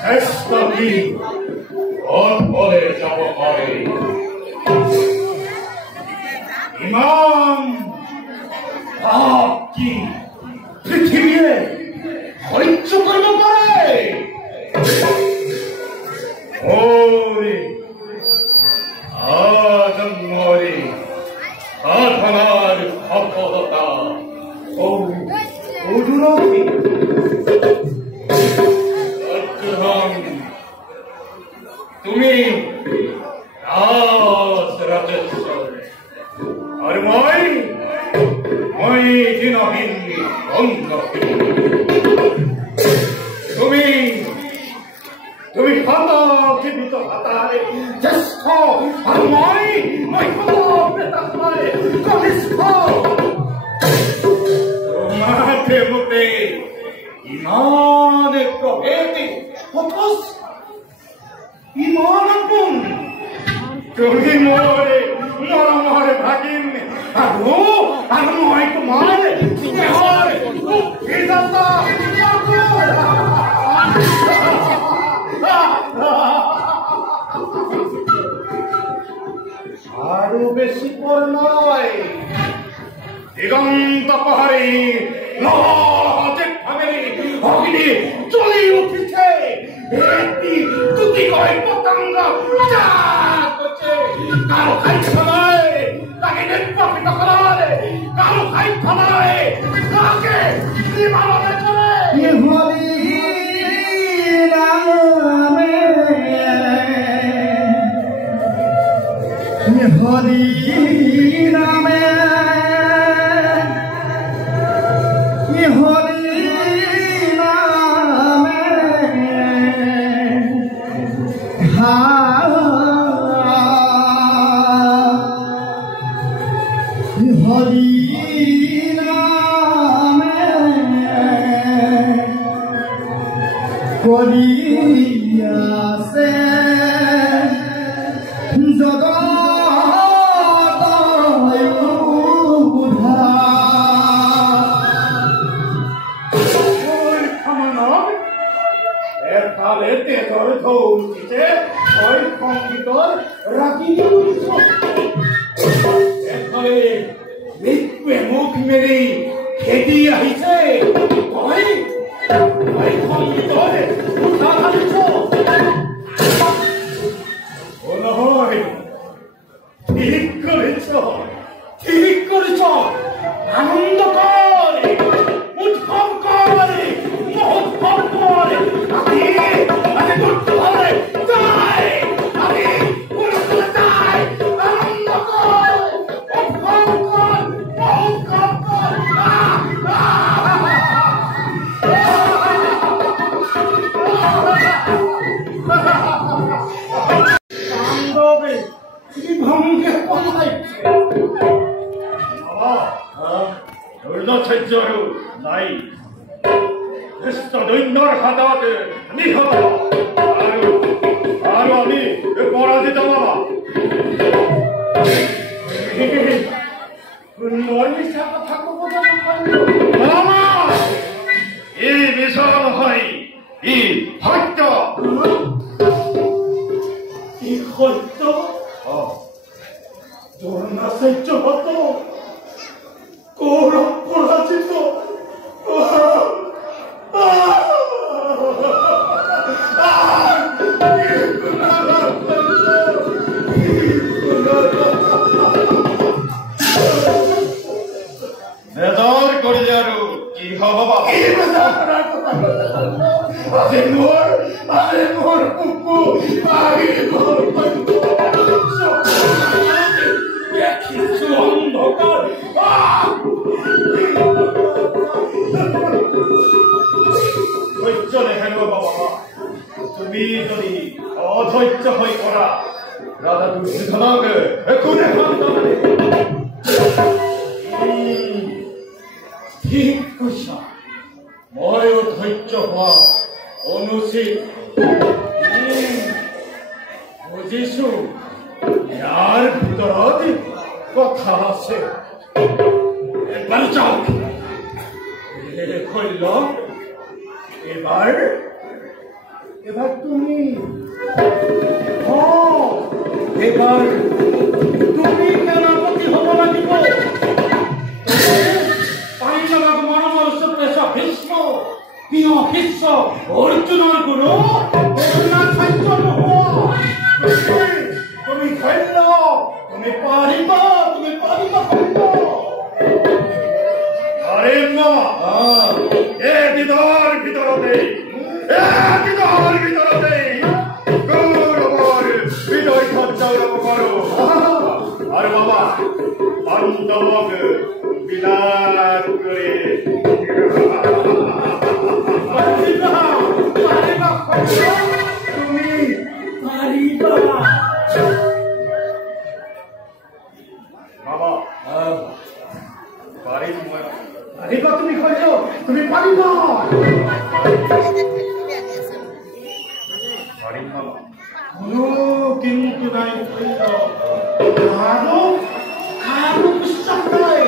চেষ্টা কি অল্পৰে যাব পাৰে ইমান পাপ কি পৃথিবীয়ে সহ্য কৰিব পাৰে ওরে আজন্মরে সাধনার সফলতা ও অদূরবর্তী তুমি রাজেশ্বর আর মই দিনহীন অন্ধহীন তুমি খাতা জীবিত হাতায় জ্যেষ্ঠ আর মই কনিষ্ঠ তোমাকে মতে ইমান প্রভেদে অথচ ইমান আপন তুমি মোরে মরমরে ভাগিন আর মই তোমার স্নেহর বিধাতা আরো বেশি পর নয় দিগন্ত পাহাড়ি অগ্নি চলে উঠেছে একটি দুটি করে পতঙ্গ কারো খাইতে নয় তাকে নির্বাপিত করায় কারো খাইতে নয় তাকে বিমানে চলে হরি নামে হরি নামে হরি নামে করিয়াছে জগৎ মুখ মেরে খেদি আহিছে ঠিক করেছ আনন্দ করে উৎসব করে মহোৎসব করে নাই দৈন্যৰ হাতত নিহত আৰু আমি পৰাজিত বাবা মই মিছা কথা ক'ব ই মিছা নহয় ই সত্য ই সত্য দ্ৰোণাচাৰ্য হত কৌৰৱ পৰাজিত বেজাৰ কৰিলে আৰু কি হব মোৰ কুকু অন্ধকাৰ ধৈৰ্য নেহেৰুৱা বাবা তুমি যদি অধৈৰ্য হৈ কৰা ৰাজা দুৰ্যোধনক একো ঠিক কৈছা ময়ো ধৈৰ্য হোৱা অনুচিত বুজিছো ইয়াৰ ভিতৰত কথা আছে এবাৰ যাও হইল এবাৰ এবাৰ তুমি এবাৰ তুমি সেনাপতি হব লাগিব পাণ্ডৱক মৰমৰ পেছা ভীষ্ম প্ৰিয় শিষ্য অৰ্জুনৰ গুৰু ছাত্ৰ নোহোৱা তুমি সৈন্য তুমি পাৰিবা পাৰিম দিনৰ ভিতৰতে গৌৰৱৰ বিজয় সজ্জা ওলাব পাৰো আৰু বাবা পাণ্ডৱক বিনাশ কৰি তুমি পাৰিবা বাবা পাৰিম মই পাৰিবা তুমি কৈছ তুমি পাৰিবা পাৰিম বাবা কোনো কিন্তু নাই আৰু বিশ্বাস নাই